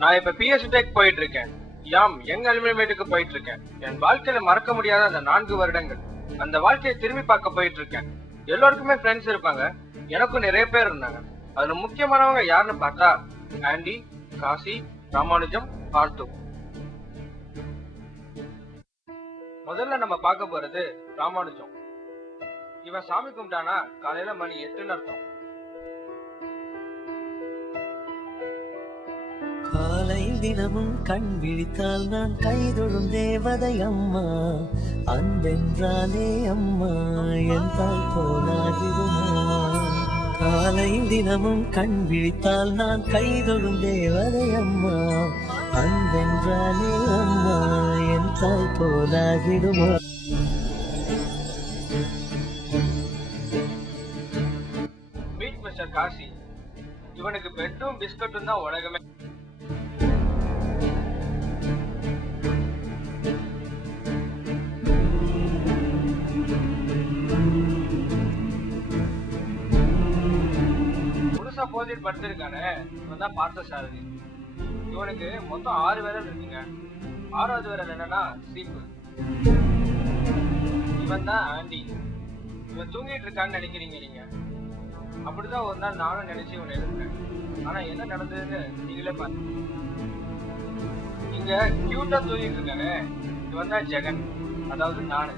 நான் இப்ப BSc tech போயிட்டு இருக்கேன். யாம் யங் அலுமினியமேட்டுக்கு போயிட்டு இருக்கேன். என் வாழ்க்கையில மறக்க முடியாத அந்த 4 வருடங்கள், அந்த வாழ்க்கையை திரும்பி பார்க்க போயிட்டு இருக்கேன். எல்லோருக்குமே ஃப்ரெண்ட்ஸ் இருப்பாங்க, எனக்கும் நிறைய பேர் இருந்தாங்க. அதுல முக்கியமானவங்க யாருன்னு பார்த்தா ஆண்டி, காசி, ராமானுஜம், ஆர்த்து. முதல்ல நம்ம பார்க்க போறது ராமானுஜம். இவன் சாமி கும்பிட்டானா காலையில மணி 8ன்னு அர்த்தம். காலை தினமும் கண் விழித்தால் நான் கைதொழும் தேவதை அம்மா, அன்பென்றாலே அம்மா என் தாய் போலாதிருமா. காலை தினமும் கண் விழித்தால் நான் கைதொழும் தேவதை அம்மா, அன்பென்றாலே அம்மா என் தாய் போலாகிடுமா. Meet mister Kashi. இவனுக்கு பெட்டும் பிஸ்கட்டும் தான் உலகமே. புதுசா போதிட்டு படுத்திருக்கானே, இவன் தான் பார்த்த சாரதி. இவனுக்கு மொத்தம் 6 விரல் இருக்குங்க. 6வது விரல் என்னன்னா சீப்பு. இவன் தான் ஆண்டி. இவன் தூங்கிட்டு இருக்கான்னு நினைக்கிறீங்க நீங்க. அப்படிதான் ஒரு நாள் நானும் நினைச்சு இவன் எழுப்பேன். ஆனா என்ன நடந்ததுன்னு நீங்களே பாருங்க. இங்க கியூட்டா தூங்கிட்டு இருக்கானே, இவன் தான் ஜெகன், அதாவது நானு.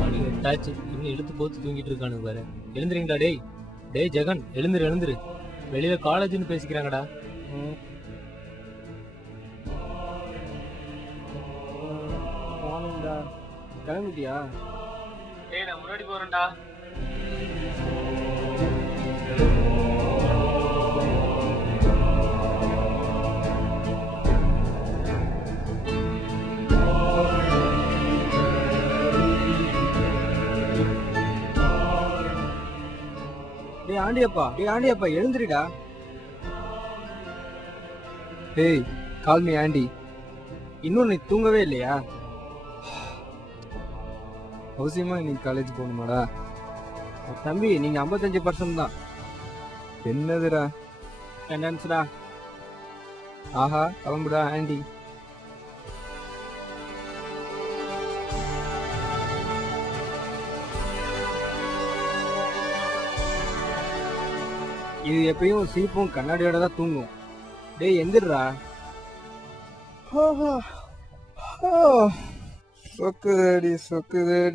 மணி 8 இன்னும் எடுத்து போத்து தூங்கிட்டு இருக்கானு பாரு. எழுந்துறீங்களா? டேய் டேய் ஜெகன், எழுந்துரு. வெளியில காலேஜ்னு பேசிக்கிறாங்கடா. கிளம்பிட்டியா? ஏய், நான் முன்னாடி போறேன்டா. டேய் ஆண்டியப்பா எழுந்துருடா. டேய் கால் மீ ஆண்டி. இன்னும் நீ தூங்கவே இல்லையா? அவசியமா இன்னைக்கு காலேஜ் போகணுமாடா? தம்பி, நீங்க 55% தான். என்னதுடா? அட்டெண்டன்ஸ்டா. ஆஹா, கிளம்புடா ஆண்டி. இது எப்பயும் சீப்பும் கண்ணாடியோட தான் தூங்கும். டேய் எந்திரா. சொக்குதடி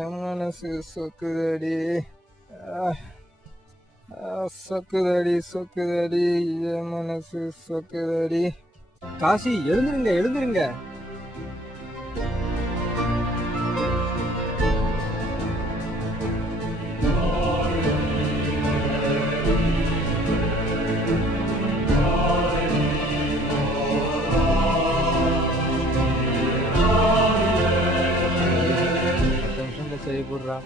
என் மனசு சொக்குதடி என் மனசு சொக்குதடி. காசி, எழுந்துருங்க. சரி போடுறா.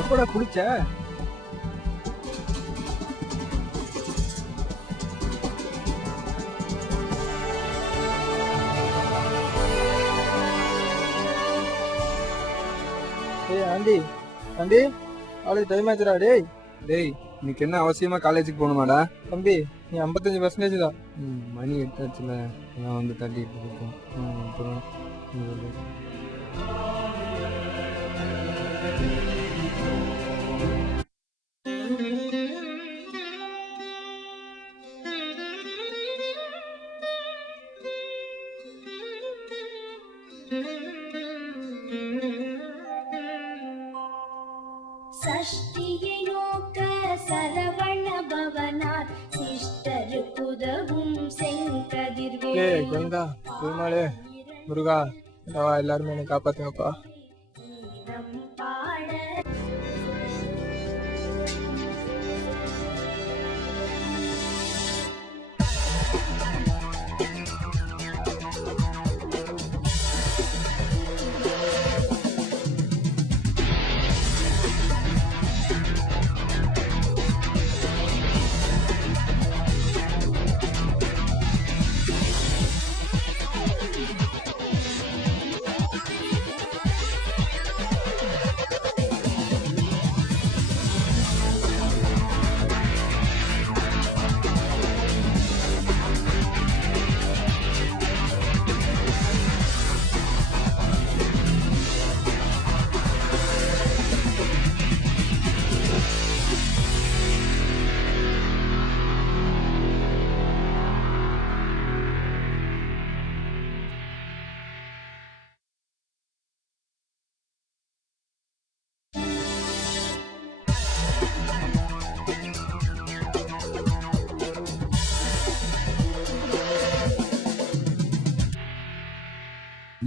எப்படா குளிச்ச? ஆண்டி காலேஜ் டைம் ஆச்சுடா. டேய் இன்னைக்கு என்ன அவசியமா காலேஜுக்கு போகணுமாடா? தம்பி, நீ 55% தான். மணி 8 ஆச்சுல, நான் வந்து தள்ளிட்டு இருக்கேன். அப்புறம் சஷ்டியை நோக்க சரவண பவனார் சிஷ்டரு புதவும் செங்கதிர்வேல். கங்கா, பெருமாளே, முருகா, எல்லாருமே என்னை காப்பாத்துங்கப்பா.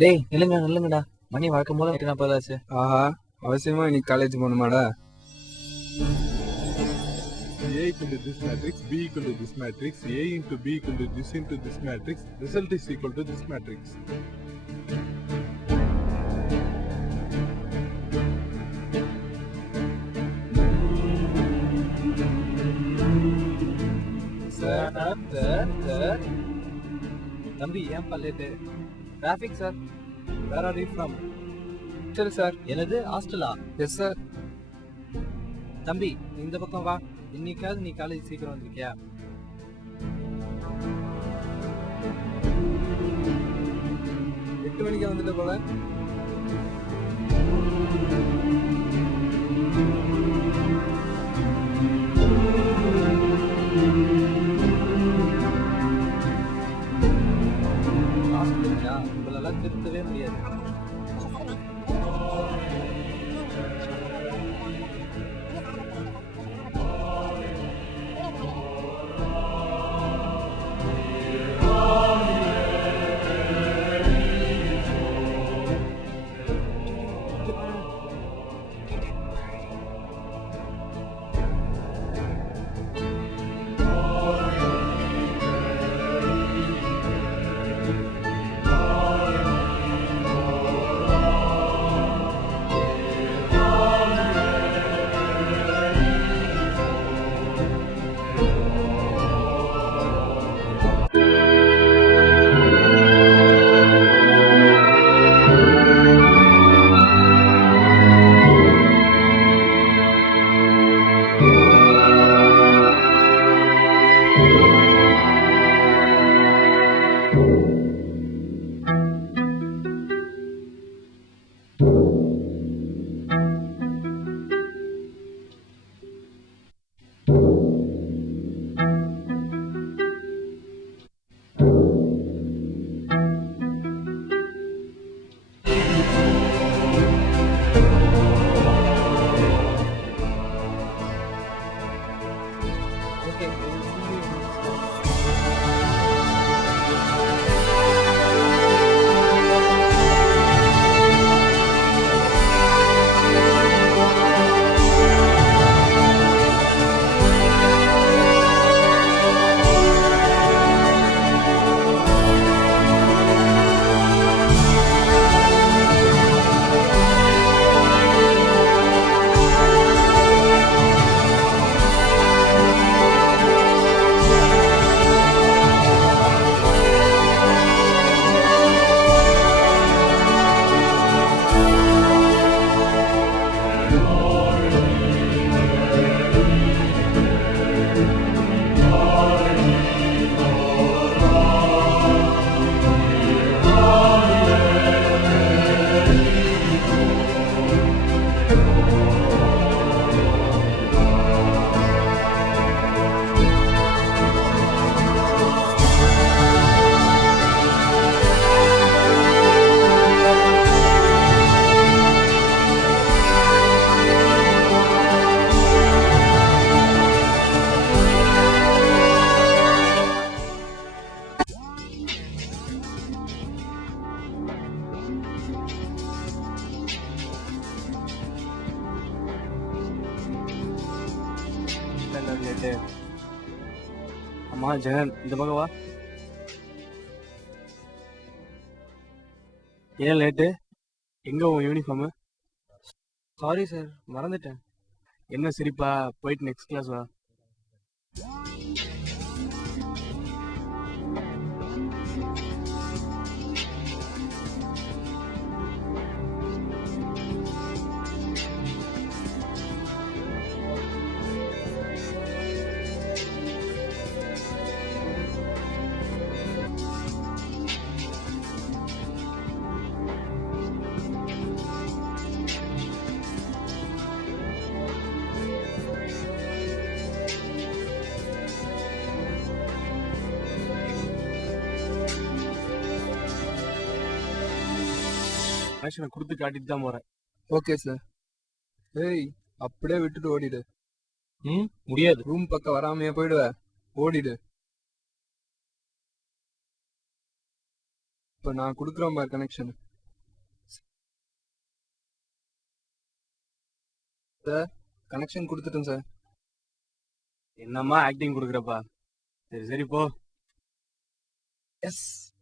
டேய் நில்லுங்கடா, மணி வழக்கம் போல 8:40 ஆஹா, அவசியமா இன்னைக்கு college போகணுமாடா? A equal to this matrix, B equal to this matrix, A into B equal to this matrix, result is equal to this matrix. Sir தம்பி ஏன் பல்லேட்டு? Traffic sir. Where are you from? சரி sir. எனது ஹாஸ்டலா? Yes sir. தம்பி இந்த பக்கம் வா. இன்னைக்காவது நீ காலேஜ் சீக்கிரம் வந்திருக்கியா? எட்டு மணிக்கு வந்துட்ட போல. உங்களெல்லாம் திருத்தவே முடியாது. அம்மா ஜெகன் இந்த பக்கம் வா. ஏன் லேட்டு? எங்க உன் யூனிஃபார்மு? சாரி சார், மறந்துட்டேன். என்ன சிரிப்பா? போயிட்டு நெக்ஸ்ட் கிளாஸ் வா. கனெக்ஷனை கொடுத்து காட்டிட்டு தான் போறேன். Okay sir. ஏய் அப்படியே விட்டுட்டு ஓடிடு. முடியாது. ரூம் பக்கம் வராமையே போயிடுவ. ஓடிடு. இப்ப நான் கொடுக்குறேன் பார் கனெக்ஷன். கனெக்ஷன் கொடுத்துட்டேன் சார். என்னம்மா ஆக்டிங் கொடுக்குறப்பா. சரி சரி போ. எஸ்